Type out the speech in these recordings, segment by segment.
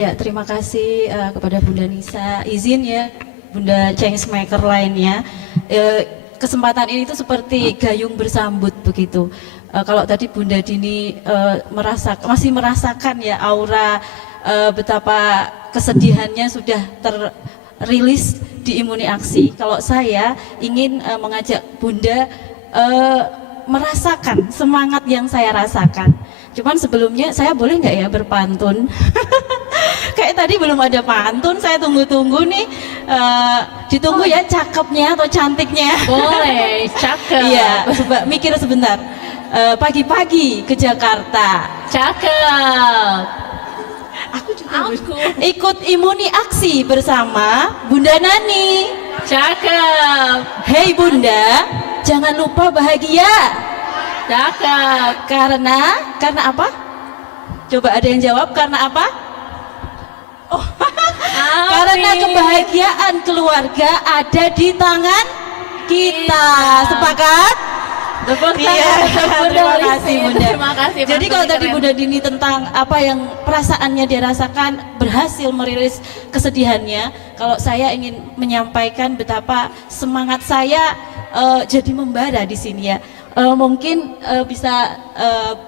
Ya, terima kasih kepada Bunda Nisa. Izin ya, Bunda Changemaker lainnya. Kesempatan ini tuh seperti gayung bersambut begitu. Kalau tadi Bunda Dini masih merasakan ya aura betapa kesedihannya sudah terrilis di Imuni Aksi. Kalau saya ingin mengajak Bunda merasakan semangat yang saya rasakan. Cuman sebelumnya saya boleh nggak ya berpantun? Kayak tadi belum ada pantun, saya tunggu-tunggu nih. Ditunggu ya cakepnya atau cantiknya. Boleh, cakep. Iya, coba mikir sebentar. Pagi-pagi ke Jakarta. Cakep. Aku juga ikut Imuni Aksi bersama Bunda Nani. Cakep. Hei Bunda, jangan lupa bahagia. Cakep. Karena apa? Coba ada yang jawab, karena apa? Oh, karena kebahagiaan keluarga ada di tangan kita. Sepakat? Tepuk Iya, tangan. terima kasih Bunda. Terima kasih. Jadi kalau tadi keren. Bunda Dini tentang apa yang perasaannya dia rasakan berhasil merilis kesedihannya, kalau saya ingin menyampaikan betapa semangat saya jadi membara di sini ya. Mungkin bisa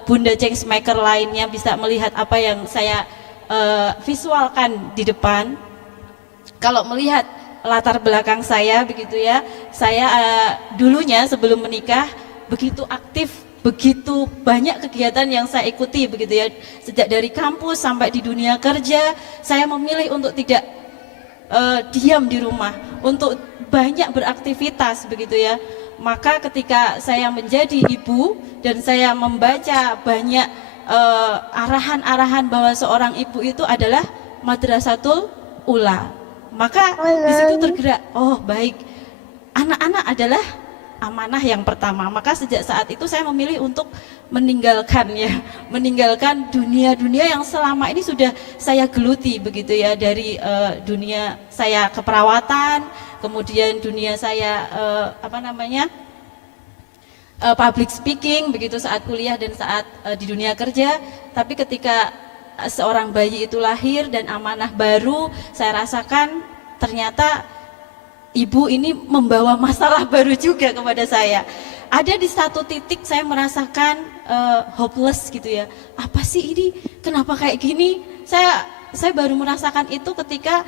Bunda Changemaker lainnya bisa melihat apa yang saya visualkan di depan. Kalau melihat latar belakang saya begitu ya, saya dulunya sebelum menikah begitu aktif, begitu banyak kegiatan yang saya ikuti begitu ya. Sejak dari kampus sampai di dunia kerja, saya memilih untuk tidak diam di rumah, untuk banyak beraktivitas begitu ya. Maka ketika saya menjadi ibu dan saya membaca banyak arahan-arahan bahwa seorang ibu itu adalah madrasatul ula, maka di situ tergerak, oh baik, anak-anak adalah amanah yang pertama. Maka sejak saat itu saya memilih untuk meninggalkan dunia-dunia yang selama ini sudah saya geluti begitu ya, dari dunia saya keperawatan, kemudian dunia saya public speaking begitu saat kuliah dan saat di dunia kerja. Tapi ketika seorang bayi itu lahir dan amanah baru, saya rasakan ternyata ibu ini membawa masalah baru juga kepada saya. Ada di satu titik saya merasakan hopeless gitu ya. Apa sih ini? Kenapa kayak gini? Saya baru merasakan itu ketika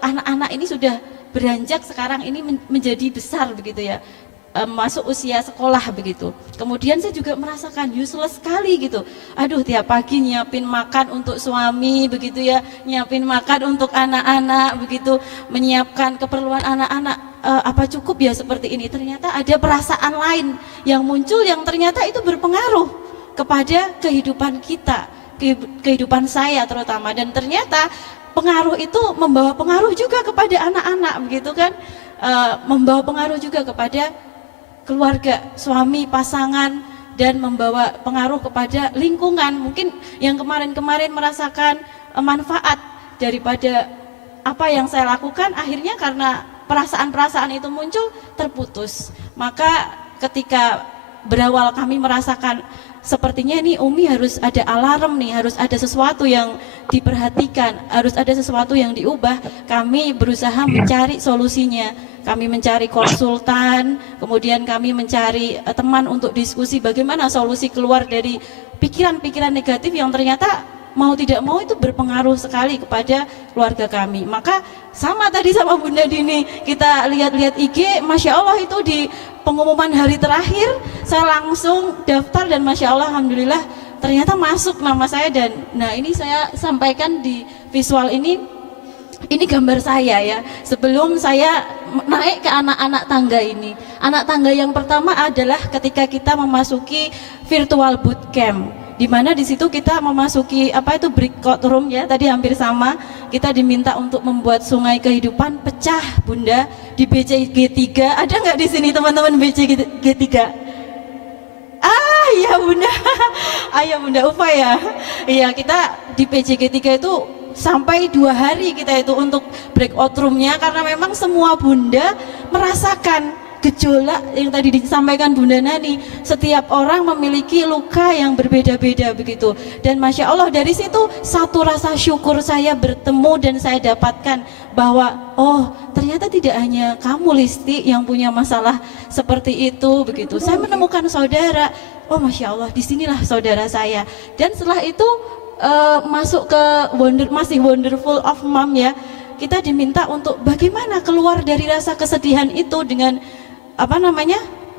anak-anak ini sudah beranjak sekarang ini menjadi besar begitu ya. Masuk usia sekolah begitu. Kemudian saya juga merasakan useless sekali gitu. Aduh, tiap pagi nyiapin makan untuk suami begitu ya, nyiapin makan untuk anak-anak begitu, menyiapkan keperluan anak-anak. Apa cukup ya seperti ini? Ternyata ada perasaan lain yang muncul yang ternyata itu berpengaruh kepada kehidupan kita, kehidupan saya terutama. Dan ternyata pengaruh itu membawa pengaruh juga kepada anak-anak begitu kan, membawa pengaruh juga kepada keluarga, suami, pasangan, dan membawa pengaruh kepada lingkungan. Mungkin yang kemarin-kemarin merasakan manfaat daripada apa yang saya lakukan, akhirnya karena perasaan-perasaan itu muncul terputus. Maka ketika berawal kami merasakan sepertinya ini Umi harus ada alarm nih, harus ada sesuatu yang diperhatikan, harus ada sesuatu yang diubah, kami berusaha mencari solusinya. Kami mencari konsultan, kemudian kami mencari teman untuk diskusi bagaimana solusi keluar dari pikiran-pikiran negatif yang ternyata mau tidak mau itu berpengaruh sekali kepada keluarga kami. Maka sama tadi sama Bunda Dini, kita lihat-lihat IG, Masya Allah itu di pengumuman hari terakhir saya langsung daftar dan Masya Allah Alhamdulillah ternyata masuk nama saya. Dan nah ini saya sampaikan di visual ini gambar saya ya, sebelum saya naik ke anak-anak tangga ini. Anak tangga yang pertama adalah ketika kita memasuki virtual bootcamp, di mana di situ kita memasuki breakout room ya, tadi hampir sama. Kita diminta untuk membuat sungai kehidupan pecah Bunda di BCG3. Ada nggak di sini teman-teman BCG3? Iya Bunda, ya Bunda Ufa ya. Iya, kita di PJG3 itu sampai 2 hari kita itu untuk breakout roomnya, karena memang semua bunda merasakan gejolak yang tadi disampaikan Bunda Nani, setiap orang memiliki luka yang berbeda-beda begitu. Dan Masya Allah dari situ satu rasa syukur saya bertemu dan saya dapatkan bahwa oh ternyata tidak hanya kamu Listi yang punya masalah seperti itu begitu. Saya menemukan saudara, oh Masya Allah disinilah saudara saya. Dan setelah itu masuk ke masih Wonderful of Mom ya, kita diminta untuk bagaimana keluar dari rasa kesedihan itu dengan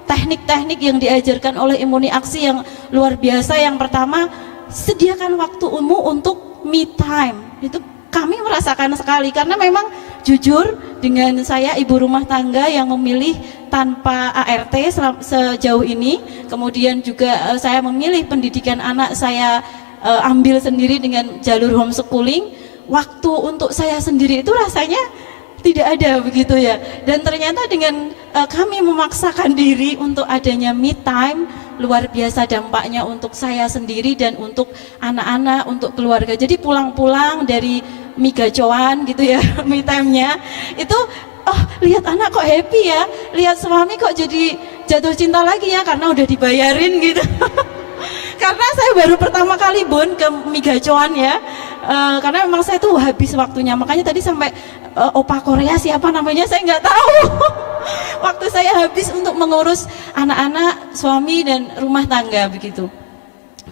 teknik-teknik yang diajarkan oleh Immuni Aksi yang luar biasa. Yang pertama, sediakan waktumu untuk me time. Itu kami merasakan sekali karena memang jujur dengan saya ibu rumah tangga yang memilih tanpa ART sejauh ini, kemudian juga saya memilih pendidikan anak saya ambil sendiri dengan jalur homeschooling. Waktu untuk saya sendiri itu rasanya tidak ada begitu ya. Dan ternyata dengan kami memaksakan diri untuk adanya me time, luar biasa dampaknya untuk saya sendiri dan untuk anak-anak, untuk keluarga. Jadi pulang-pulang dari mie gacoan gitu ya, me time-nya itu, oh lihat anak kok happy ya, lihat suami kok jadi jatuh cinta lagi ya karena udah dibayarin gitu. Karena saya baru pertama kali Bun ke mie gacoan ya, karena memang saya tuh habis waktunya. Makanya tadi sampai opa Korea siapa namanya saya nggak tahu. Waktu saya habis untuk mengurus anak-anak, suami dan rumah tangga begitu.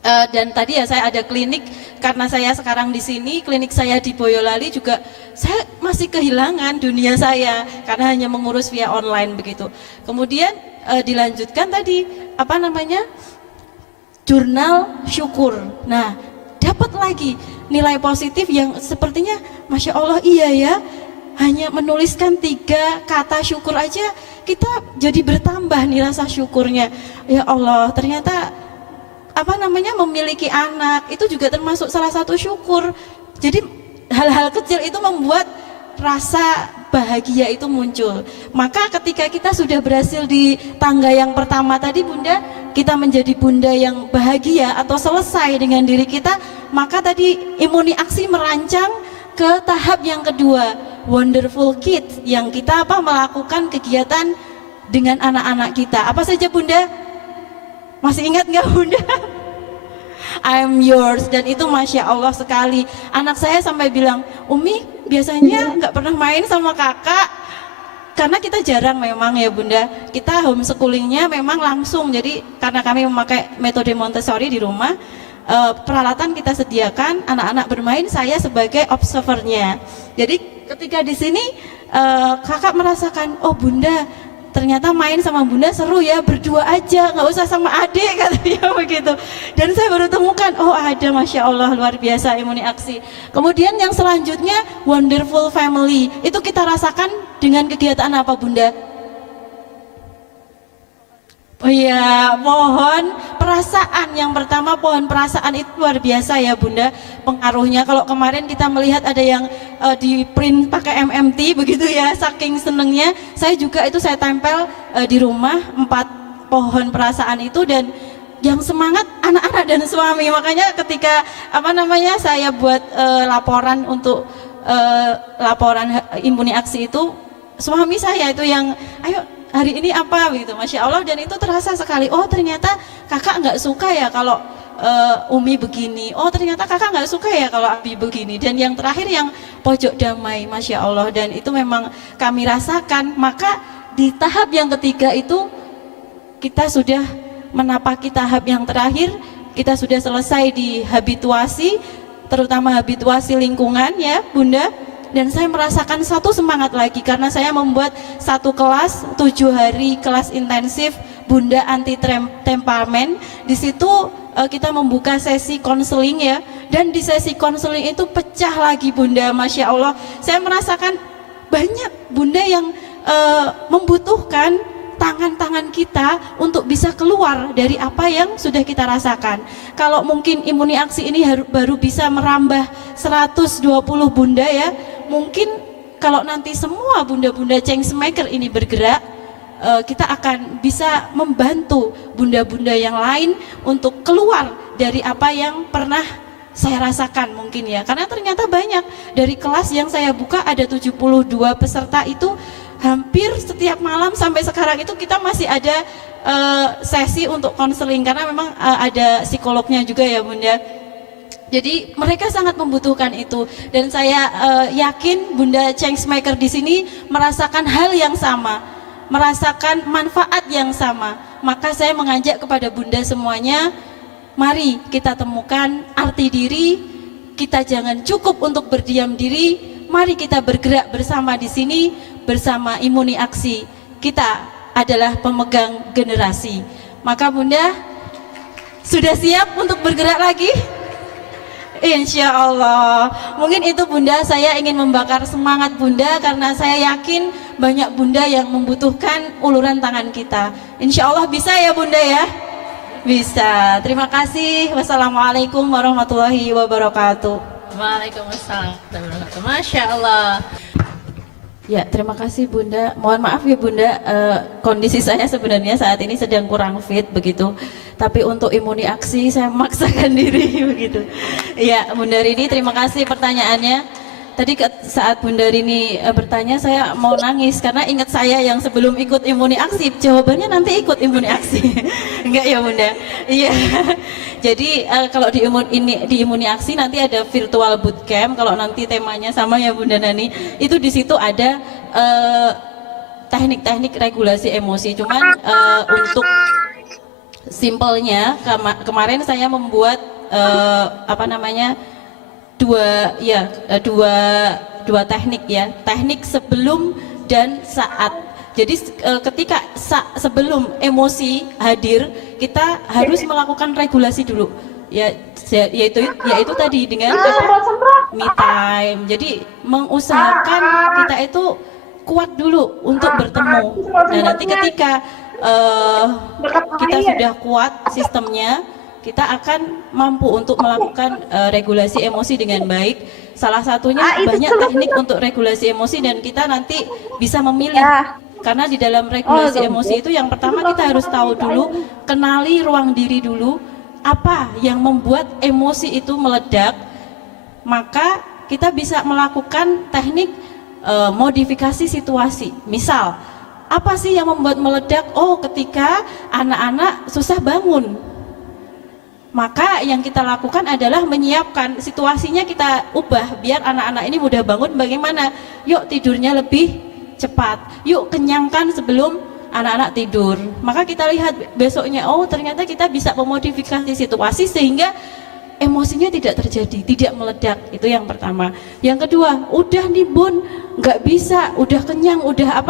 Dan tadi ya saya ada klinik, karena saya sekarang di sini, klinik saya di Boyolali juga saya masih kehilangan dunia saya karena hanya mengurus via online begitu. Kemudian dilanjutkan tadi jurnal syukur. Nah, dapat lagi nilai positif yang sepertinya Masya Allah iya ya, hanya menuliskan 3 kata syukur aja kita jadi bertambah nih rasa syukurnya. Ya Allah, ternyata memiliki anak itu juga termasuk salah satu syukur. Jadi hal-hal kecil itu membuat rasa bahagia itu muncul. Maka ketika kita sudah berhasil di tangga yang pertama tadi Bunda, kita menjadi bunda yang bahagia atau selesai dengan diri kita, maka tadi Immuni Aksi merancang ke tahap yang kedua, Wonderful Kids, yang kita melakukan kegiatan dengan anak-anak kita. Apa saja Bunda? Masih ingat nggak Bunda? I'm yours. Dan itu Masya Allah sekali. Anak saya sampai bilang, Umi biasanya nggak pernah main sama kakak, karena kita jarang memang ya Bunda, kita homeschoolingnya memang langsung. Jadi karena kami memakai metode Montessori di rumah, peralatan kita sediakan, anak-anak bermain, saya sebagai observernya. Jadi ketika di sini kakak merasakan, oh Bunda ternyata main sama Bunda seru ya, berdua aja, nggak usah sama adik katanya begitu. Dan saya baru temukan, oh ada, Masya Allah luar biasa Immuni Aksi. Kemudian yang selanjutnya Wonderful Family, itu kita rasakan dengan kegiatan apa Bunda? Oh iya, pohon perasaan. Yang pertama pohon perasaan itu luar biasa ya Bunda pengaruhnya. Kalau kemarin kita melihat ada yang di print pakai MMT begitu ya, saking senengnya. Saya juga itu saya tempel di rumah 4 pohon perasaan itu, dan yang semangat anak-anak dan suami. Makanya ketika saya buat laporan untuk laporan Immuni Aksi itu, suami saya itu yang ayo hari ini apa begitu, Masya Allah. Dan itu terasa sekali, oh ternyata kakak nggak suka ya kalau Umi begini, oh ternyata kakak nggak suka ya kalau Abi begini. Dan yang terakhir yang pojok damai, Masya Allah. Dan itu memang kami rasakan. Maka di tahap yang ketiga itu kita sudah menapaki tahap yang terakhir, kita sudah selesai di habituasi, terutama habituasi lingkungan ya Bunda. Dan saya merasakan satu semangat lagi karena saya membuat satu kelas 7 hari kelas intensif Bunda anti temperamen. Di situ kita membuka sesi konseling ya, dan di sesi konseling itu pecah lagi Bunda, Masya Allah. Saya merasakan banyak Bunda yang membutuhkan tangan-tangan kita untuk bisa keluar dari apa yang sudah kita rasakan. Kalau mungkin Immuni Aksi ini baru bisa merambah 120 Bunda ya, mungkin kalau nanti semua bunda-bunda changemaker ini bergerak, kita akan bisa membantu bunda-bunda yang lain untuk keluar dari apa yang pernah saya rasakan mungkin ya. Karena ternyata banyak dari kelas yang saya buka, ada 72 peserta itu hampir setiap malam sampai sekarang itu kita masih ada sesi untuk konseling karena memang ada psikolognya juga ya Bunda. Jadi mereka sangat membutuhkan itu dan saya yakin Bunda Changemaker di sini merasakan hal yang sama, merasakan manfaat yang sama. Maka saya mengajak kepada Bunda semuanya, mari kita temukan arti diri, kita jangan cukup untuk berdiam diri. Mari kita bergerak bersama di sini, bersama Imuni Aksi. Kita adalah pemegang generasi. Maka Bunda, sudah siap untuk bergerak lagi? Insya Allah. Mungkin itu Bunda, saya ingin membakar semangat Bunda karena saya yakin banyak Bunda yang membutuhkan uluran tangan kita. Insya Allah bisa ya Bunda ya? Bisa. Terima kasih. Wassalamualaikum warahmatullahi wabarakatuh. Waalaikumsalam. Masya Allah. Ya, terima kasih Bunda. Mohon maaf ya Bunda, kondisi saya sebenarnya saat ini sedang kurang fit begitu. Tapi untuk Imuni Aksi saya memaksakan diri begitu. Ya, Bunda Rini, terima kasih pertanyaannya. Tadi saat Bunda Rini bertanya saya mau nangis karena ingat saya yang sebelum ikut Imuni Aksi, jawabannya nanti ikut Imuni Aksi. Enggak ya Bunda? Iya. Jadi kalau di Imuni Aksi nanti ada virtual bootcamp, kalau nanti temanya sama ya Bunda Nani, itu di situ ada teknik-teknik regulasi emosi. Cuman untuk simpelnya kemarin saya membuat dua teknik ya, teknik sebelum dan saat. Jadi ketika sebelum emosi hadir, kita harus melakukan regulasi dulu ya, yaitu tadi dengan me time. Jadi mengusahakan kita itu kuat dulu untuk bertemu. Nah nanti ketika kita sudah kuat sistemnya, kita akan mampu untuk melakukan regulasi emosi dengan baik. Salah satunya banyak teknik untuk regulasi emosi dan kita nanti bisa memilih. Karena di dalam regulasi emosi itu yang pertama kita harus tahu dulu, kenali ruang diri dulu, apa yang membuat emosi itu meledak. Maka kita bisa melakukan teknik modifikasi situasi. Misal, apa sih yang membuat meledak? Oh, ketika anak-anak susah bangun. Maka yang kita lakukan adalah menyiapkan situasinya, kita ubah biar anak-anak ini mudah bangun. Bagaimana? Yuk tidurnya lebih cepat, yuk kenyangkan sebelum anak-anak tidur. Maka kita lihat besoknya, oh ternyata kita bisa memodifikasi situasi sehingga emosinya tidak terjadi, tidak meledak. Itu yang pertama. Yang kedua, udah nih Bun, nggak bisa, udah kenyang, udah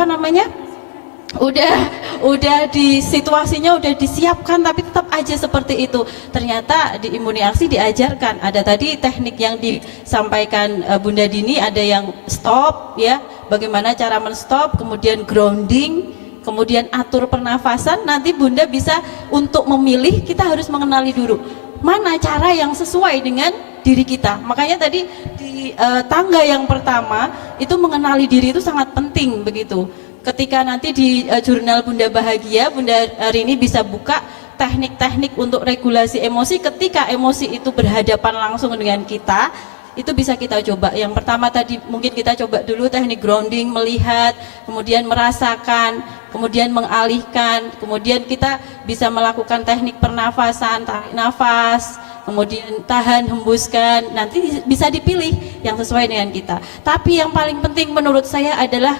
udah di situasinya udah disiapkan tapi tetap aja seperti itu. Ternyata di Imuni Aksi diajarkan, ada tadi teknik yang disampaikan Bunda Dini, ada yang stop ya, bagaimana cara men-stop, kemudian grounding, kemudian atur pernafasan. Nanti Bunda bisa untuk memilih, kita harus mengenali dulu mana cara yang sesuai dengan diri kita. Makanya tadi di tangga yang pertama itu mengenali diri itu sangat penting begitu. Ketika nanti di jurnal Bunda Bahagia, Bunda Rini bisa buka teknik-teknik untuk regulasi emosi ketika emosi itu berhadapan langsung dengan kita. Itu bisa kita coba. Yang pertama tadi mungkin kita coba dulu teknik grounding, melihat, kemudian merasakan, kemudian mengalihkan, kemudian kita bisa melakukan teknik pernafasan, tarik nafas, kemudian tahan, hembuskan. Nanti bisa dipilih yang sesuai dengan kita. Tapi yang paling penting menurut saya adalah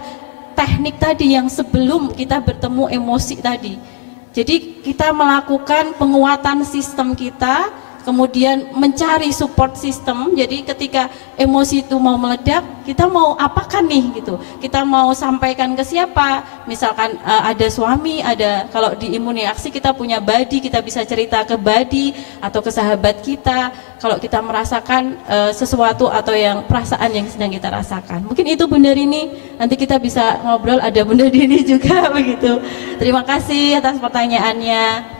teknik tadi yang sebelum kita bertemu emosi tadi. Jadi kita melakukan penguatan sistem kita, kemudian mencari support system. Jadi ketika emosi itu mau meledak, kita mau apakan nih gitu, kita mau sampaikan ke siapa. Misalkan ada suami, ada, kalau di Imuni Aksi kita punya badi, kita bisa cerita ke badi atau ke sahabat kita kalau kita merasakan sesuatu atau yang perasaan yang sedang kita rasakan. Mungkin itu Bunda Rini, nanti kita bisa ngobrol, ada Bunda Dini juga begitu. Terima kasih atas pertanyaannya.